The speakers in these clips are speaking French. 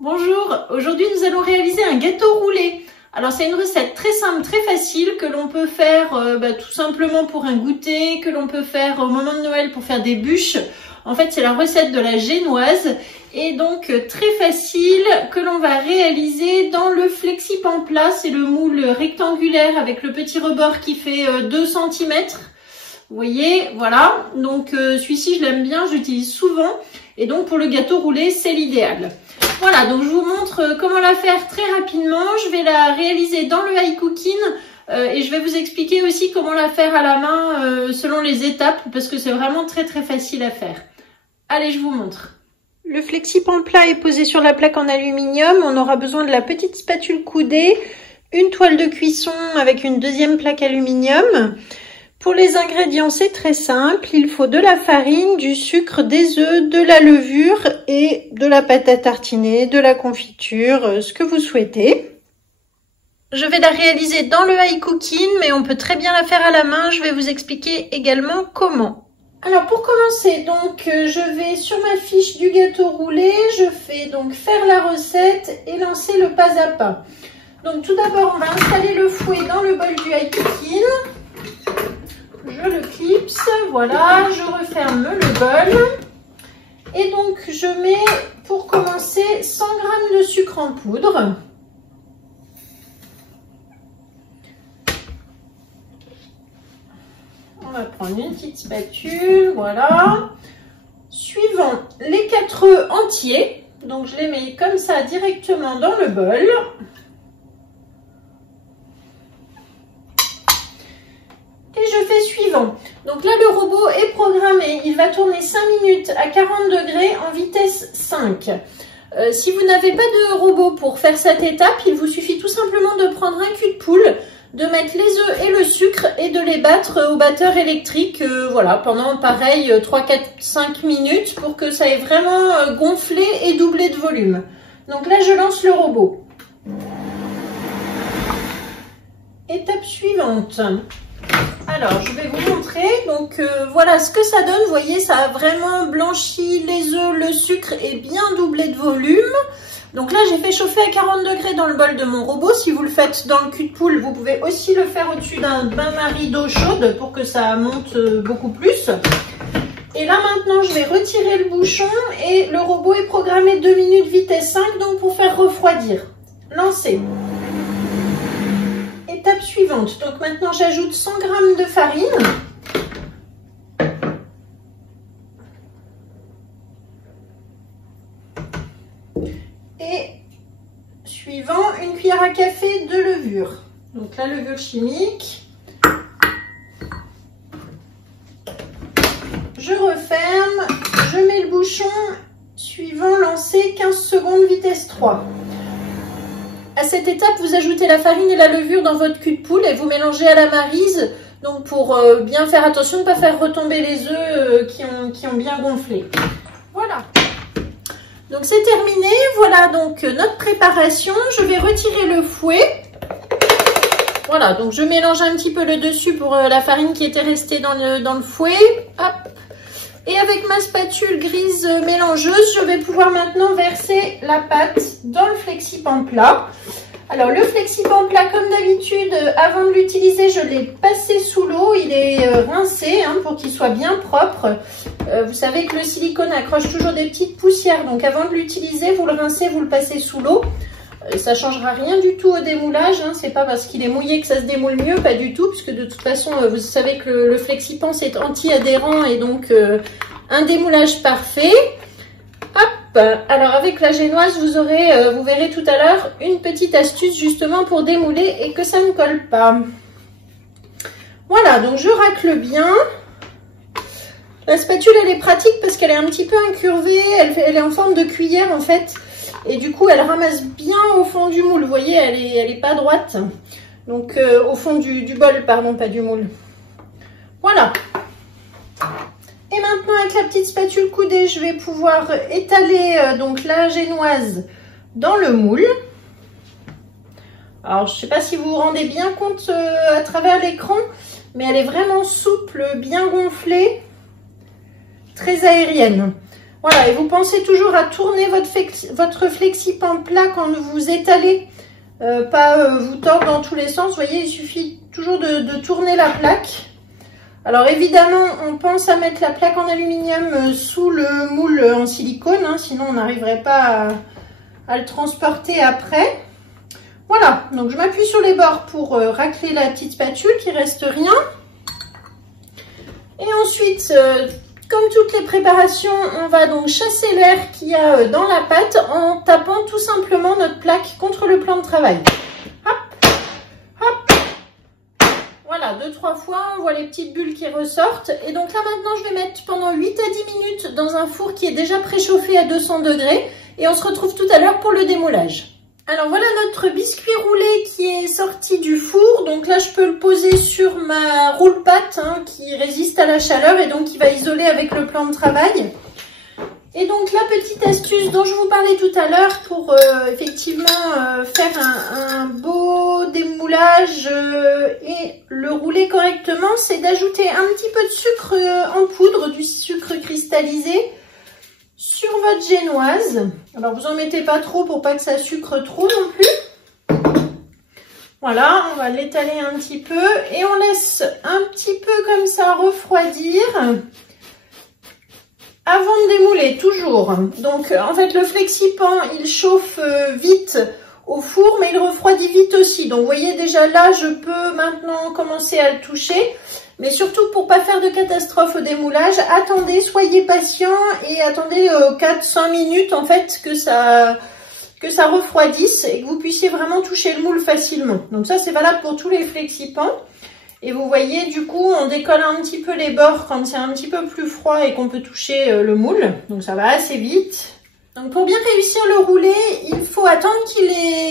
Bonjour, aujourd'hui nous allons réaliser un gâteau roulé. Alors c'est une recette très simple, très facile que l'on peut faire tout simplement pour un goûter, que l'on peut faire au moment de Noël pour faire des bûches. En fait c'est la recette de la génoise et donc très facile que l'on va réaliser dans le FlexiPan plat. C'est le moule rectangulaire avec le petit rebord qui fait 2 cm. Vous voyez, voilà. Donc celui-ci je l'aime bien, j'utilise souvent. Et donc pour le gâteau roulé c'est l'idéal. Voilà, donc je vous montre comment la faire très rapidement. Je vais la réaliser dans le high cooking et je vais vous expliquer aussi comment la faire à la main selon les étapes parce que c'est vraiment très facile à faire. Allez, je vous montre. Le FlexiPan plat est posé sur la plaque en aluminium. On aura besoin de la petite spatule coudée, une toile de cuisson avec une deuxième plaque aluminium. Pour les ingrédients, c'est très simple. Il faut de la farine, du sucre, des œufs, de la levure et de la pâte à tartiner, de la confiture, ce que vous souhaitez. Je vais la réaliser dans le high cooking, mais on peut très bien la faire à la main. Je vais vous expliquer également comment. Alors pour commencer, donc je vais sur ma fiche du gâteau roulé, je fais donc faire la recette et lancer le pas à pas. Donc tout d'abord, on va installer le fouet dans le bol du high cooking. Je le clipse, voilà, je referme le bol. Et donc, je mets, pour commencer, 100 g de sucre en poudre. On va prendre une petite spatule, voilà. Suivant les 4 œufs entiers, donc je les mets comme ça directement dans le bol. Et je fais suivant. Donc là, le robot est programmé. Il va tourner 5 minutes à 40 degrés en vitesse 5. Si vous n'avez pas de robot pour faire cette étape, il vous suffit tout simplement de prendre un cul de poule, de mettre les œufs et le sucre et de les battre au batteur électrique voilà, pendant pareil 3, 4, 5 minutes pour que ça ait vraiment gonflé et doublé de volume. Donc là, je lance le robot. Étape suivante. Alors, je vais vous montrer. Donc, voilà ce que ça donne. Vous voyez, ça a vraiment blanchi les œufs, le sucre est bien doublé de volume. Donc là, j'ai fait chauffer à 40 degrés dans le bol de mon robot. Si vous le faites dans le cul de poule, vous pouvez aussi le faire au-dessus d'un bain-marie d'eau chaude pour que ça monte beaucoup plus. Et là, maintenant, je vais retirer le bouchon et le robot est programmé 2 minutes vitesse 5, donc pour faire refroidir. Lancez. Étape suivante, donc maintenant j'ajoute 100 g de farine. Et suivant, une cuillère à café de levure. Donc la levure chimique. Je referme, je mets le bouchon, suivant, lancer 15 secondes vitesse 3. À cette étape, vous ajoutez la farine et la levure dans votre cul de poule et vous mélangez à la maryse. Donc pour bien faire attention de ne pas faire retomber les œufs qui ont bien gonflé. Voilà. Donc c'est terminé. Voilà donc notre préparation. Je vais retirer le fouet. Voilà, donc je mélange un petit peu le dessus pour la farine qui était restée dans le fouet. Hop. Et avec ma spatule grise mélangeuse, je vais pouvoir maintenant verser la pâte dans le FlexiPan plat. Alors le FlexiPan plat, comme d'habitude, avant de l'utiliser, je l'ai passé sous l'eau. Il est rincé pour qu'il soit bien propre. Vous savez que le silicone accroche toujours des petites poussières. Donc avant de l'utiliser, vous le rincez, vous le passez sous l'eau. Ça ne changera rien du tout au démoulage. C'est pas parce qu'il est mouillé que ça se démoule mieux, pas du tout. Puisque de toute façon, vous savez que le FlexiPan c'est anti-adhérent et donc un démoulage parfait. Hop. Alors avec la génoise, vous verrez tout à l'heure une petite astuce justement pour démouler et que ça ne colle pas. Voilà, donc je racle bien. La spatule elle est pratique parce qu'elle est un petit peu incurvée. Elle est en forme de cuillère en fait. Et du coup, elle ramasse bien au fond du moule. Vous voyez, elle est pas droite. Donc, au fond du bol, pardon, pas du moule. Voilà. Et maintenant, avec la petite spatule coudée, je vais pouvoir étaler donc la génoise dans le moule. Alors, je ne sais pas si vous vous rendez bien compte à travers l'écran, mais elle est vraiment souple, bien gonflée, très aérienne. Voilà, et vous pensez toujours à tourner votre flexipan plat quand vous étalez, pas vous tordre dans tous les sens. Vous voyez, il suffit toujours de tourner la plaque. Alors évidemment, on pense à mettre la plaque en aluminium sous le moule en silicone, hein, sinon on n'arriverait pas à le transporter après. Voilà, donc je m'appuie sur les bords pour racler la petite spatule, qu'il ne reste rien. Et ensuite, comme toutes les préparations, on va donc chasser l'air qu'il y a dans la pâte en tapant tout simplement notre plaque contre le plan de travail. Hop, hop. Voilà, 2-3 fois, on voit les petites bulles qui ressortent. Et donc là maintenant, je vais mettre pendant 8 à 10 minutes dans un four qui est déjà préchauffé à 200 degrés. Et on se retrouve tout à l'heure pour le démoulage. Alors voilà notre biscuit roulé qui est sorti du four. Donc là, je peux le poser sur ma roule-pâte hein, qui résiste à la chaleur et donc qui va isoler avec le plan de travail. Et donc la petite astuce dont je vous parlais tout à l'heure pour effectivement faire un beau démoulage et le rouler correctement, c'est d'ajouter un petit peu de sucre en poudre, du sucre cristallisé, sur votre génoise. Alors vous en mettez pas trop pour pas que ça sucre trop non plus. Voilà, on va l'étaler un petit peu et on laisse un petit peu comme ça refroidir avant de démouler, toujours. Donc en fait le flexipan il chauffe vite au four mais il refroidit vite aussi. Donc vous voyez déjà là je peux maintenant commencer à le toucher. Mais surtout, pour pas faire de catastrophe au démoulage, attendez, soyez patient et attendez 4-5 minutes en fait que ça refroidisse et que vous puissiez vraiment toucher le moule facilement. Donc ça, c'est valable pour tous les flexipans. Et vous voyez, du coup, on décolle un petit peu les bords quand c'est un petit peu plus froid et qu'on peut toucher le moule. Donc ça va assez vite. Donc pour bien réussir le roulé, il faut attendre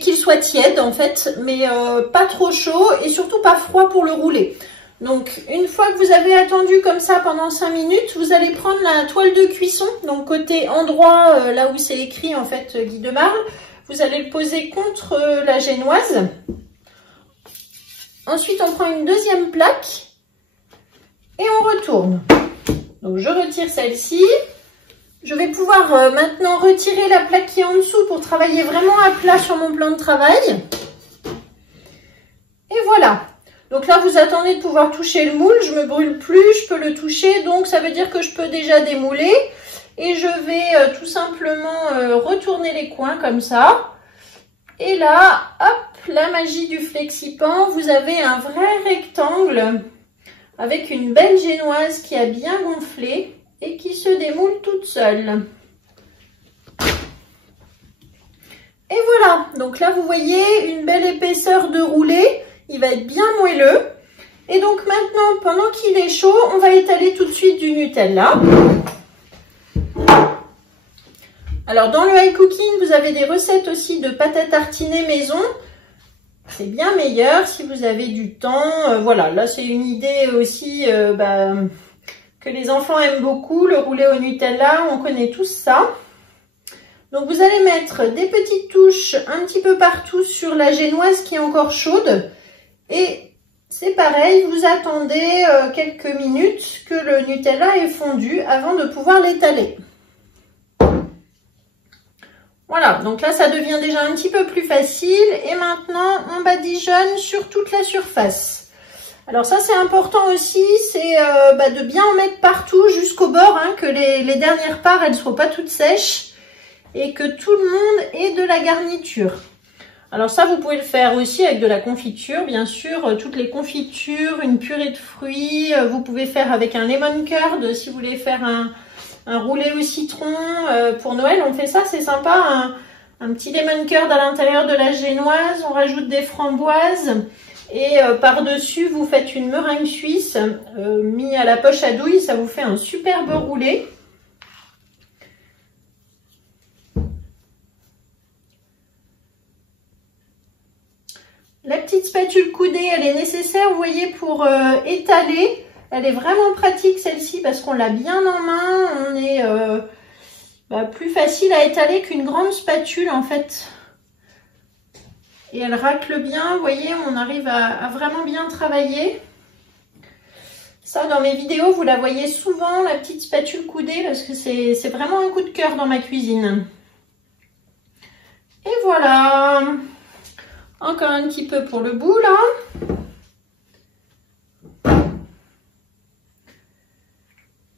qu'il soit tiède en fait, mais pas trop chaud et surtout pas froid pour le rouler. Donc, une fois que vous avez attendu comme ça pendant 5 minutes, vous allez prendre la toile de cuisson, donc côté endroit, là où c'est écrit en fait Guy de Marle, vous allez le poser contre la génoise. Ensuite, on prend une deuxième plaque et on retourne. Donc, je retire celle-ci. Je vais pouvoir maintenant retirer la plaque qui est en dessous pour travailler vraiment à plat sur mon plan de travail. Et voilà. Donc là, vous attendez de pouvoir toucher le moule. Je me brûle plus, je peux le toucher. Donc, ça veut dire que je peux déjà démouler. Et je vais tout simplement retourner les coins comme ça. Et là, hop, la magie du flexipan. Vous avez un vrai rectangle avec une belle génoise qui a bien gonflé et qui se démoule toute seule. Et voilà. Donc là, vous voyez une belle épaisseur de roulé. Il va être bien moelleux. Et donc maintenant, pendant qu'il est chaud, on va étaler tout de suite du Nutella. Alors dans le high cooking, vous avez des recettes aussi de pâte à tartiner maison. C'est bien meilleur si vous avez du temps. Voilà, là c'est une idée aussi que les enfants aiment beaucoup, le roulé au Nutella. On connaît tous ça. Donc vous allez mettre des petites touches un petit peu partout sur la génoise qui est encore chaude. Et c'est pareil, vous attendez quelques minutes que le Nutella ait fondu avant de pouvoir l'étaler. Voilà, donc là ça devient déjà un petit peu plus facile. Et maintenant, on badigeonne sur toute la surface. Alors ça c'est important aussi, c'est de bien en mettre partout jusqu'au bord, hein, que les dernières parts elles ne soient pas toutes sèches et que tout le monde ait de la garniture. Alors ça, vous pouvez le faire aussi avec de la confiture, bien sûr, toutes les confitures, une purée de fruits. Vous pouvez faire avec un lemon curd si vous voulez faire un roulé au citron. Pour Noël, on fait ça, c'est sympa, un petit lemon curd à l'intérieur de la génoise. On rajoute des framboises et par-dessus, vous faites une meringue suisse mis à la poche à douille. Ça vous fait un superbe roulé. La petite spatule coudée, elle est nécessaire, vous voyez, pour étaler. Elle est vraiment pratique celle-ci parce qu'on l'a bien en main. On est plus facile à étaler qu'une grande spatule en fait. Et elle racle bien, vous voyez, on arrive à vraiment bien travailler. Ça, dans mes vidéos, vous la voyez souvent, la petite spatule coudée, parce que c'est vraiment un coup de cœur dans ma cuisine. Et voilà. Encore un petit peu pour le bout, là.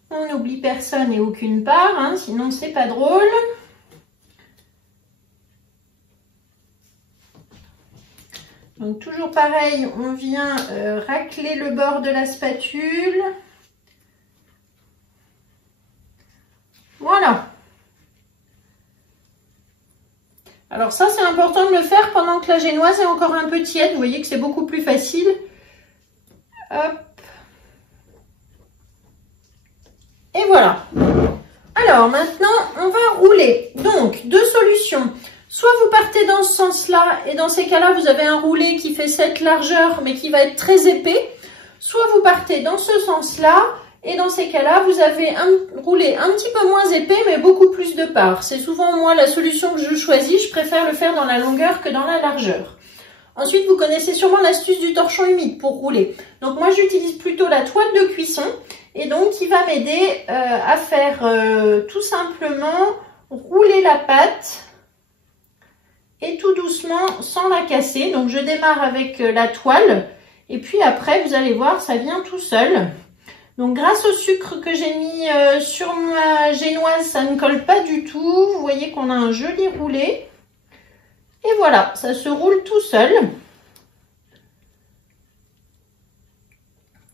On n'oublie personne et aucune part, hein, sinon c'est pas drôle. Donc toujours pareil, on vient racler le bord de la spatule. Voilà. Alors ça, c'est important de le faire pendant que la génoise est encore un peu tiède. Vous voyez que c'est beaucoup plus facile. Hop. Et voilà. Alors maintenant, on va rouler. Donc, deux solutions. Soit vous partez dans ce sens-là, et dans ces cas-là, vous avez un roulé qui fait cette largeur, mais qui va être très épais. Soit vous partez dans ce sens-là, et dans ces cas-là, vous avez un roulé un petit peu moins épais, mais beaucoup plus de part. C'est souvent, moi, la solution que je choisis. Je préfère le faire dans la longueur que dans la largeur. Ensuite, vous connaissez sûrement l'astuce du torchon humide pour rouler. Donc, moi, j'utilise plutôt la toile de cuisson, et donc, qui va m'aider à faire tout simplement rouler la pâte. Et tout doucement, sans la casser. Donc, je démarre avec la toile. Et puis après, vous allez voir, ça vient tout seul. Donc, grâce au sucre que j'ai mis sur ma génoise, ça ne colle pas du tout. Vous voyez qu'on a un joli roulé. Et voilà, ça se roule tout seul.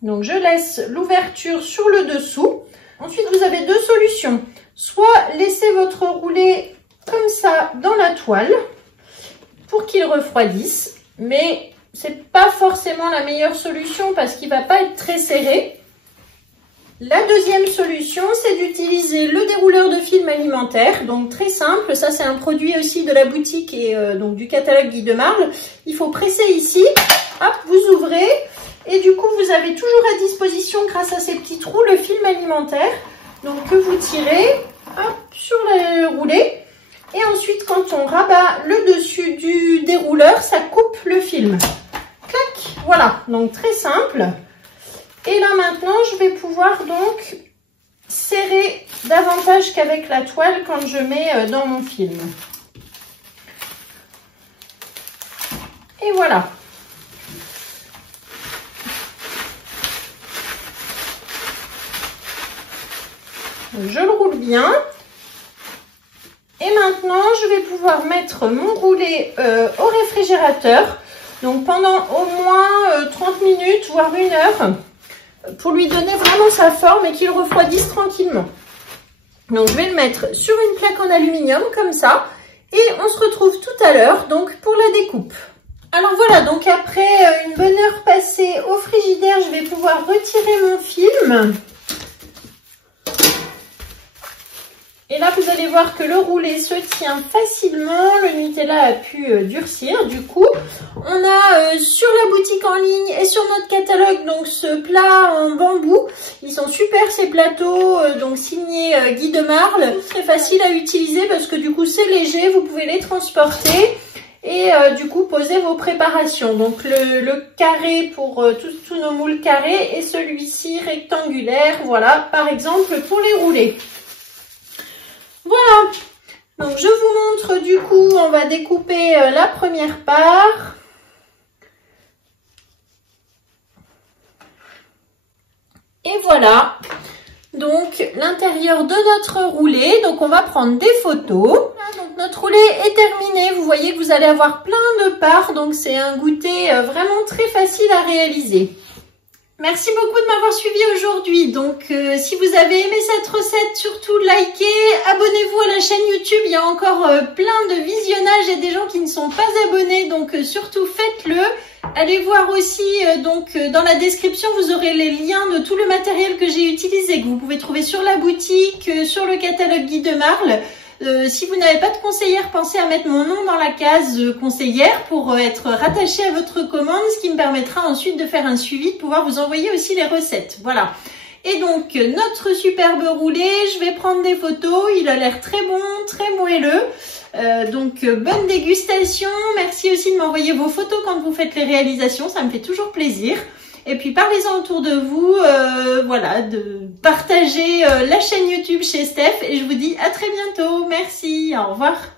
Donc, je laisse l'ouverture sur le dessous. Ensuite, vous avez deux solutions. Soit laisser votre roulé comme ça dans la toile, pour qu'il refroidisse, mais c'est pas forcément la meilleure solution parce qu'il va pas être très serré. La deuxième solution, c'est d'utiliser le dérouleur de film alimentaire, donc très simple. Ça, c'est un produit aussi de la boutique et donc du catalogue Guy de Marle. Il faut presser ici, hop, vous ouvrez et du coup, vous avez toujours à disposition, grâce à ces petits trous, le film alimentaire. Donc que vous tirez, hop, sur le roulé. Et ensuite, quand on rabat le dessus du dérouleur, ça coupe le film. Clac, voilà, donc très simple. Et là maintenant, je vais pouvoir donc serrer davantage qu'avec la toile quand je mets dans mon film. Et voilà. Je le roule bien. Et maintenant, je vais pouvoir mettre mon roulé au réfrigérateur. Donc pendant au moins 30 minutes, voire 1 heure, pour lui donner vraiment sa forme et qu'il refroidisse tranquillement. Donc je vais le mettre sur une plaque en aluminium comme ça. Et on se retrouve tout à l'heure donc pour la découpe. Alors voilà, donc après une bonne heure passée au frigidaire, je vais pouvoir retirer mon film. Et là, vous allez voir que le roulé se tient facilement. Le Nutella a pu durcir. Du coup, on a sur la boutique en ligne et sur notre catalogue donc ce plat en bambou. Ils sont super ces plateaux, donc signés Guy de Marle. Très facile à utiliser parce que du coup, c'est léger. Vous pouvez les transporter et du coup, poser vos préparations. Donc, le carré pour tous nos moules carrés et celui-ci rectangulaire. Voilà, par exemple, pour les roulés. Voilà, donc je vous montre du coup, on va découper la première part. Et voilà, donc l'intérieur de notre roulé. Donc on va prendre des photos. Donc notre roulé est terminé, vous voyez que vous allez avoir plein de parts, donc c'est un goûter vraiment très facile à réaliser. Merci beaucoup de m'avoir suivi aujourd'hui. Donc, si vous avez aimé cette recette, surtout likez, abonnez-vous à la chaîne YouTube. Il y a encore plein de visionnages et des gens qui ne sont pas abonnés. Donc, surtout faites-le. Allez voir aussi, dans la description, vous aurez les liens de tout le matériel que j'ai utilisé, que vous pouvez trouver sur la boutique, sur le catalogue Guy de Marle. Si vous n'avez pas de conseillère, pensez à mettre mon nom dans la case conseillère pour être rattaché à votre commande, ce qui me permettra ensuite de faire un suivi, de pouvoir vous envoyer aussi les recettes. Voilà. Et donc, notre superbe roulé, je vais prendre des photos. Il a l'air très bon, très moelleux. Bonne dégustation. Merci aussi de m'envoyer vos photos quand vous faites les réalisations. Ça me fait toujours plaisir. Et puis parlez-en autour de vous, voilà, de partager la chaîne YouTube chez Steph. Et je vous dis à très bientôt. Merci, au revoir.